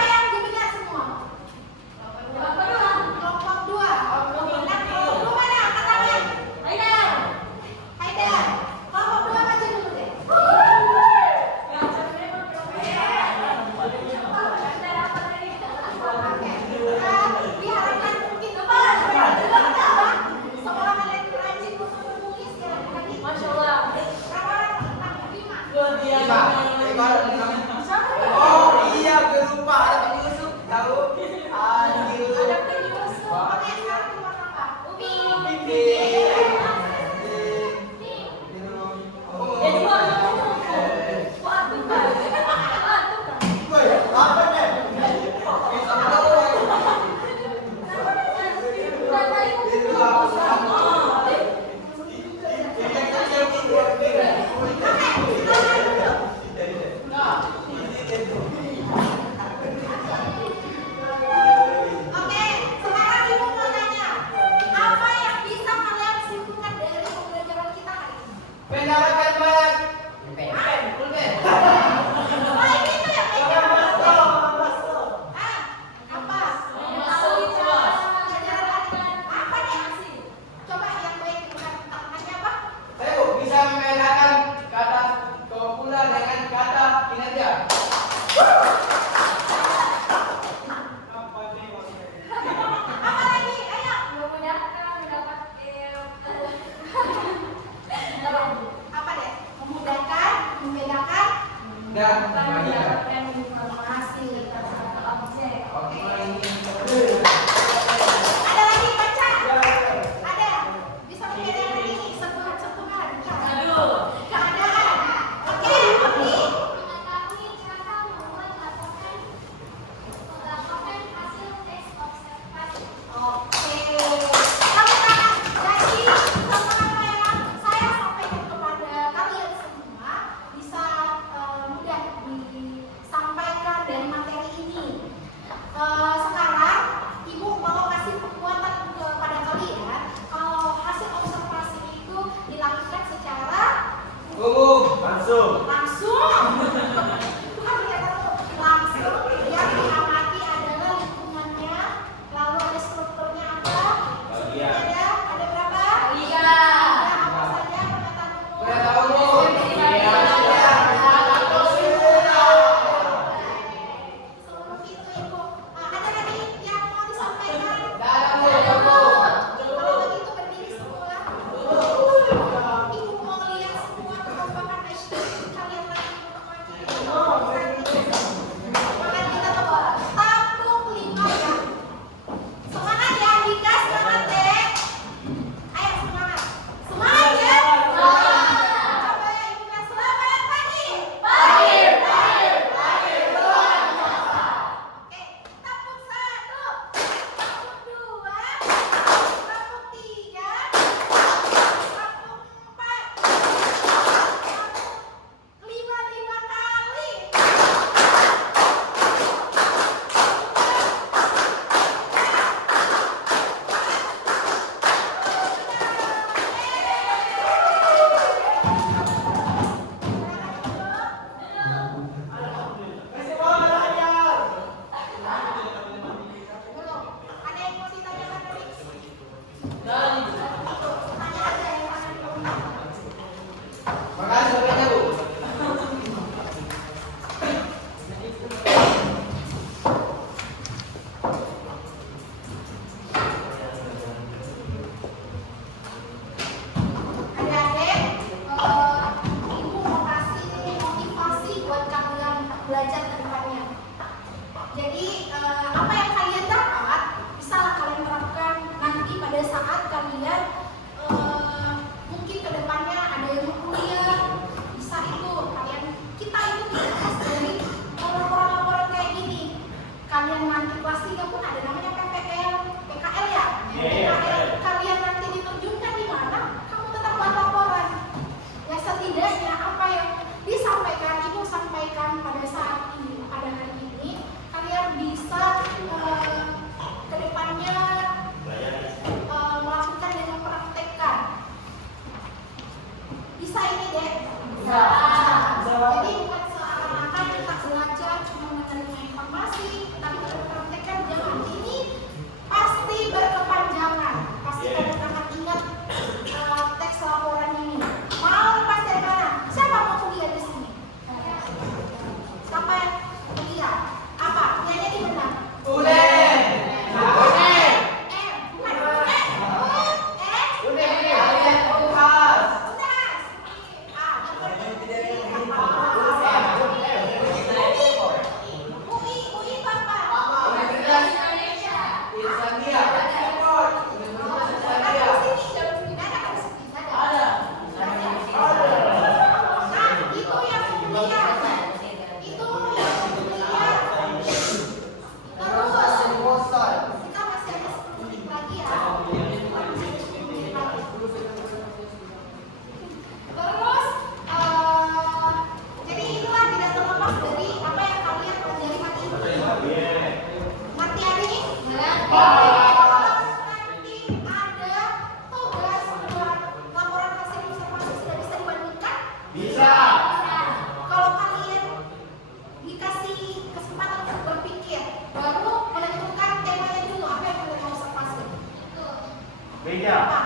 Apa?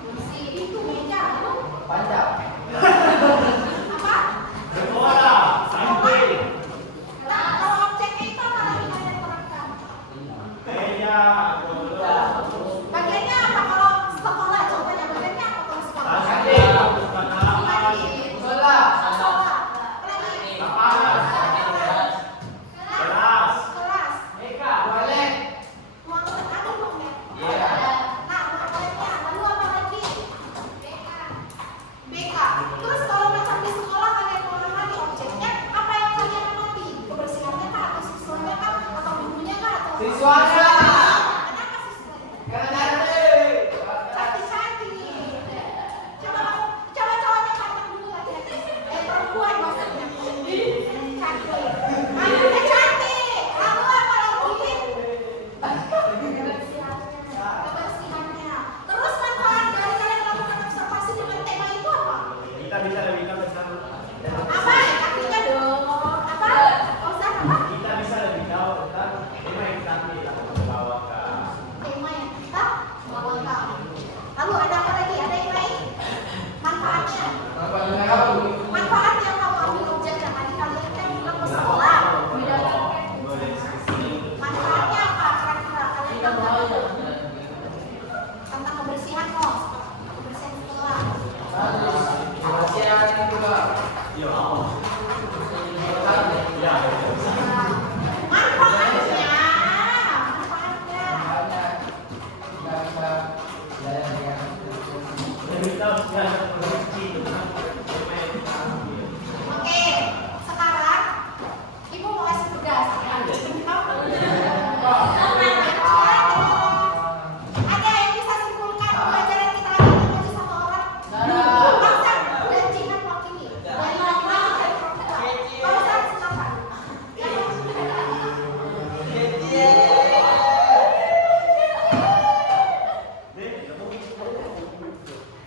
Kursi. Itu meja. Itu Panjang. apa? Sekolah. Sampai. Nah, kalau objeknya itu apa lagi yang diterapkan? Meja. Bagiannya apa kalau sekolah? Contohnya bagiannya apa kalau sekolah? Asli. Lagi. Musola. Sekolah. Lagi. Kelas. Kelas. Toilet. Ruang ada dong ya? Iya. Nah, ruang toiletnya. Lalu apa lagi? BK. Terus kalau macam di sekolah kalian mau amati objeknya, apa yang kalian amati? Kebersihannya kah? Atau siswanya kah? Atau gurunya kah? Atau Siswanya. Kenapa siswanya? Cantik. Cantik-cantik. Coba cowoknya katakan dulu lagi. Perempuan maksudnya. Cantik. Anaknya cantik. Lalu apa lagi? Kebersihannya. Terus manfaat dari kalian melakukan observasi dengan tema itu apa? Kita bisa lebih tahu tentang Apa? Artinya dong. Apa? Fauzan apa? kita bisa lebih tahu tentang tema yang kami bawakan. Tema yang kita bawakan. Lalu ada apa lagi? Ada yang lain? Manfaatnya. Manfaat yang kamu ambil objek yang tadi kalian kan bilang ke sekolah. Manfaatnya apa? Kira-kira kalian tahu tentang kebersihan kok? Kebersihan sekolah. Iya. Manfaatnya. Lebih tahu segala kondisi tentang tema yang kita ambil. Oke, sekarang Ibu mau kasih tugas. Ada yang bisa simpulkan pelajaran kita hari ini bagi satu orang? Fauzan dan Jihan wakili. Dari laki-laki dan perempuan. Fauzan, silakan.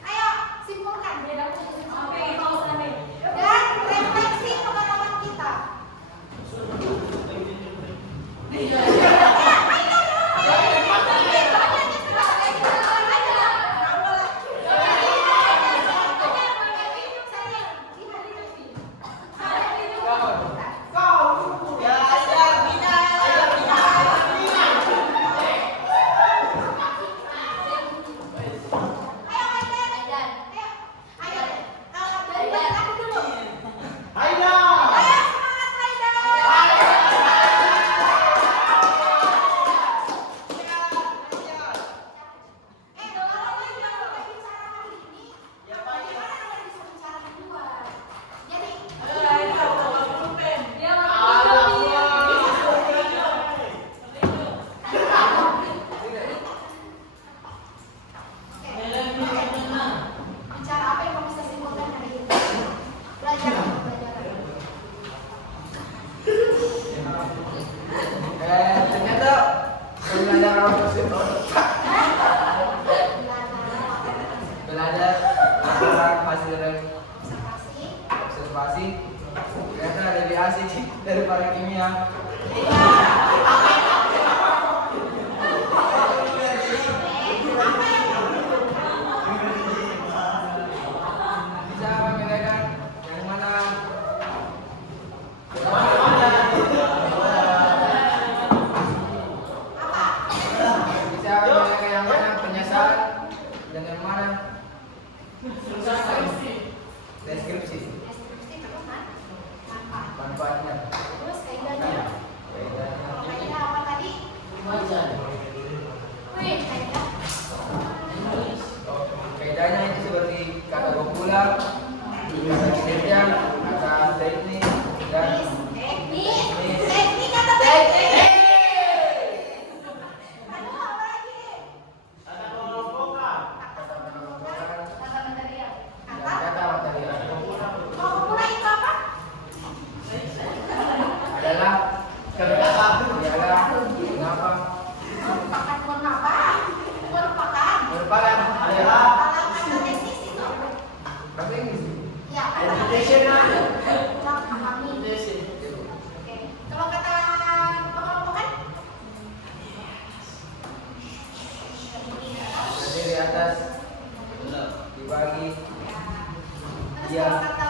Ayo, simpulkan. Dan refleksi pengalaman kita. Aida. Bicara apa yang kamu bisa simpulkan hari ini? Belajar apa? Belajar. Ternyata belajar hasil Observasi. observasi ternyata lebih asik daripada kimia. Bisa membedakan yang mana bisa membedakan yang mana penyesalan dan yang mana deskripsi Deskripsi terus kan? Manfaat. manfaatnya. Terus kaidahnya. Kalau kaidah apa tadi? Wih, kaidah. Kaidahnya itu seperti kata populer, kata kerja, kata teknik dan Teknik kata teknik. Aduh, apa lagi? Ada kelompokan. Kata material. dan Kata kata material kalau populer itu apa? adalah kenapa mengapa Merupakan merupakan adalah kalau kata teknis itu apa? bahasa Inggris. dibagi Ya. Terus Iya. kalau kata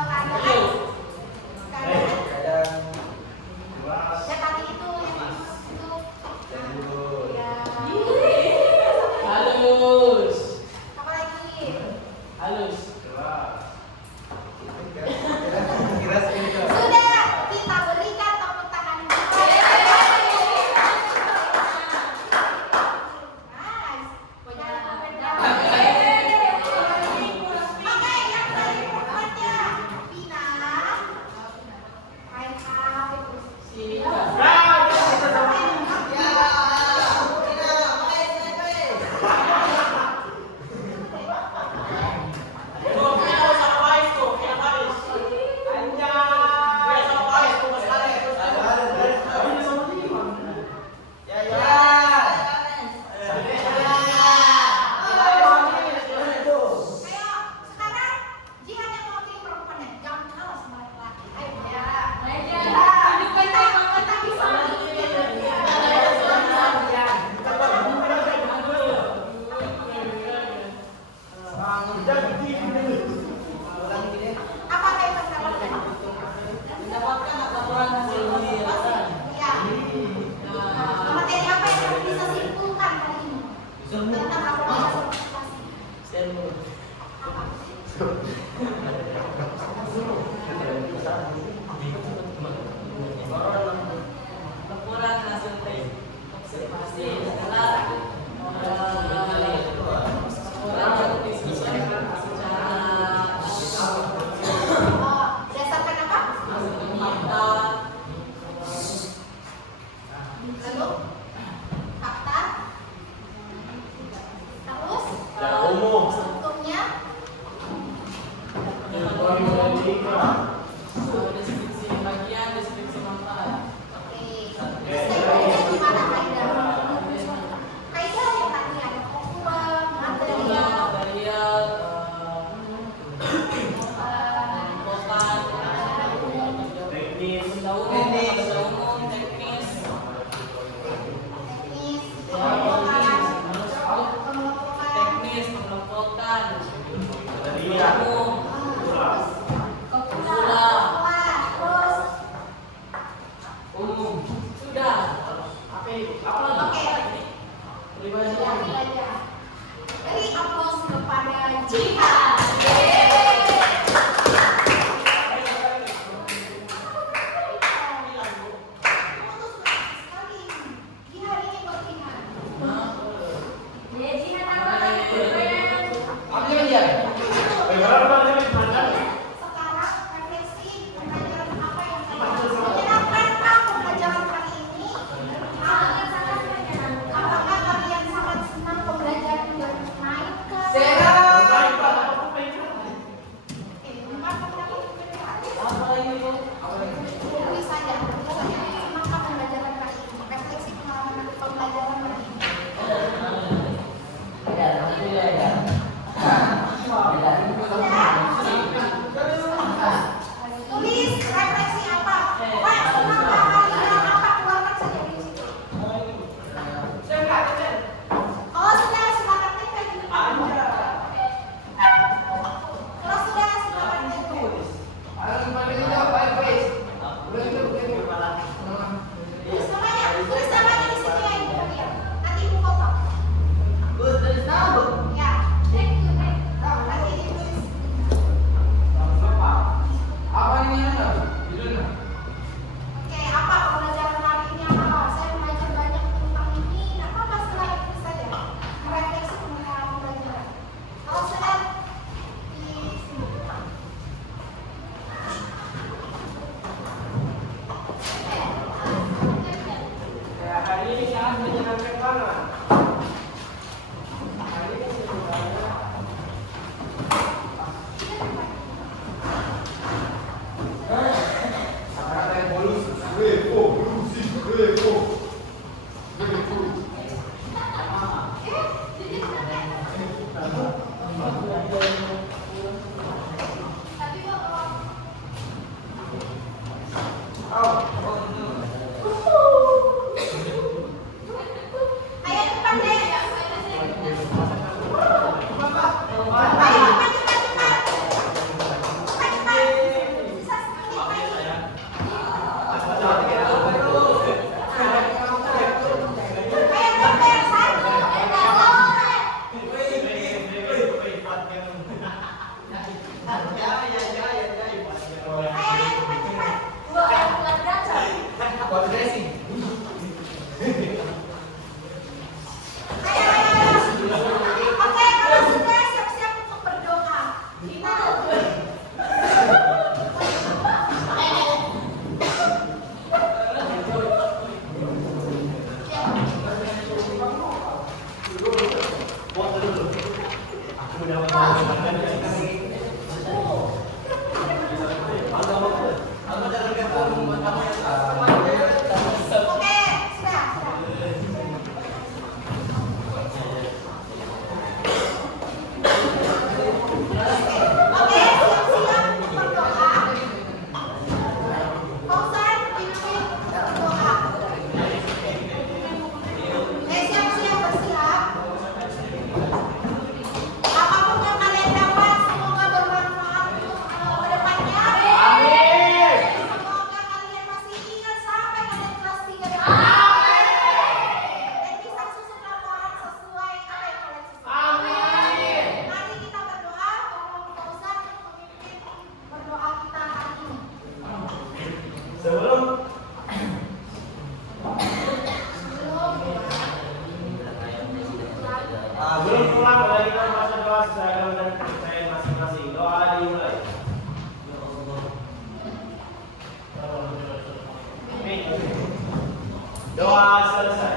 keadaan, kadang ya tadi itu yang itu. dan dulu Ya. Halus. Apa lagi? Halus. kira segitu. Sudah, kita berikan tepuk tangan yang baik. Nice. Jangan komentar. Oke, yang tadi perempuannya Vina, Raina, Sika. Ayo, sekarang Jihan yang mewakili perempuannya. Jangan kalah sama laki-laki. Ayo, ya. Kita bisa apa yang kita dapatkan? Mendapatkan laporan hasil pemeriksaan. Ya. Materi apa yang kamu bisa simpulkan hari ini? Tentang laporan hasil observasi. Serbu. Apa? Laporan hasil tes observasi adalah laporan yang diselesaikan secara Oh, berdasarkan apa? hasil fakta, Lalu fakta. Terus strukturnya. deskripsi bagian, deskripsi manfaat. Oke. Stakeholder gimana Kaidah? Kaidah yang tadi ada kurang, material, Material, kontan, Teknis. pendahuluan, umum, teknis, teknis, pengelompokan, teknis, pengelompokan, Material. umum, terus umum. Sudah. Apa lagi? Pribadi. beri aplaus kepada Jihan. Sekali di hari ini buat Jihan. Sekarang refleksi pembelajaran apa yang menyenangkankah pembelajaran kali ini? Apakah kalian sangat senang pembelajaran yang naik ke? Bukan tulis saja. Senangkah pembelajaran kali ini? Refleksi pengalaman pembelajaran kali ini. Ya, alhamdulillah ya. Sudah? Oke, kalau sudah siap-siap untuk berdoa. Kita Oke, sudah. Oke, siap-siap untuk berdoa. Fauzan, pimpin berdoa. Siap-siap bersiap. Apapun yang kalian dapat, semoga bermanfaat untuk kedepannya. Semoga kalian masih ingat sampai kalian kelas 3 dan bisa susun laporan sesuai apa yang kalian susun. Mari kita berdoa, tolong Fauzan untuk memimpin berdoa kita hari ini. Sebelum belum pulang mari kita membaca doa sesuai dengan kepercayaan masing-masing. Doa dimulai. Doa selesai.